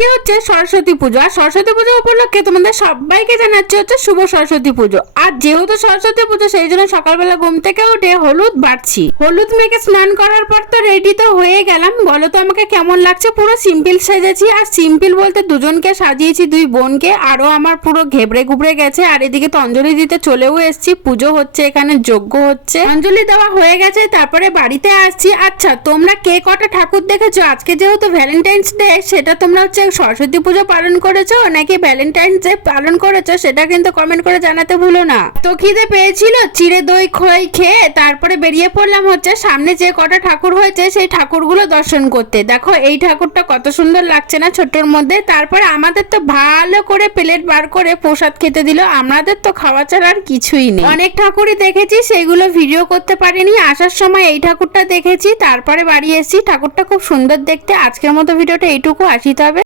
আজকে হচ্ছে সরস্বতী পুজো, আর সরস্বতী পুজো উপলক্ষে তোমাদের সবাইকে জানাচ্ছি হচ্ছে শুভ সরস্বতী পুজো। আর যেহেতু সরস্বতী পুজো সেই জন্য সকালবেলা ঘুম থেকে উঠে হলুদ বাড়ছি। হলুদ মেখে স্নান করার পর তো রেডি তো হয়ে গেলাম। বলো তো আমাকে কেমন লাগছে? পুরো সিম্পল সেজেছি, আর সিম্পল বলতে দুজনকে সাজিয়েছি, দুই বোনকে। আরো আমার পুরো ঘেবড়ে ঘুবড়ে গেছে। আর এদিকে তো অঞ্জলি দিতে চলেও এসেছি, পুজো হচ্ছে, এখানে যজ্ঞ হচ্ছে, অঞ্জলি দেওয়া হয়ে গেছে, তারপরে বাড়িতে আসছি। আচ্ছা, তোমরা কে কটা ঠাকুর দেখেছো? আজকে যেহেতু ভ্যালেন্টাইন্স ডে, সেটা তোমরা হচ্ছে সরস্বতী পুজো পালন করেছো নাকি ভ্যালেন্টাইন্স ডে পালন করেছো, সেটা কিন্তু কমেন্ট করে জানাতে ভুলো না। তো খিদে পেয়েছিল, চিড়ে দই খই খেয়ে তারপরে বেরিয়ে পড়লাম হচ্ছে সামনে যে কটা ঠাকুর হয়েছে সেই ঠাকুরগুলো দর্শন করতে। দেখো এই ঠাকুরটা কত সুন্দর লাগছে না ছোট্টর মধ্যে। তারপরে আমাদের তো ভালো করে প্লেট বার করে প্রসাদ খেতে দিল। আমাদের তো খাওয়া ছাড়া আর কিছুই নেই। অনেক ঠাকুরই দেখেছি, সেইগুলো ভিডিও করতে পারিনি। আসার সময় এই ঠাকুরটা দেখেছি, তারপরে বাড়ি এসেছি। ঠাকুরটা খুব সুন্দর দেখতে। আজকের মতো ভিডিওটা এইটুকু, আসি তবে।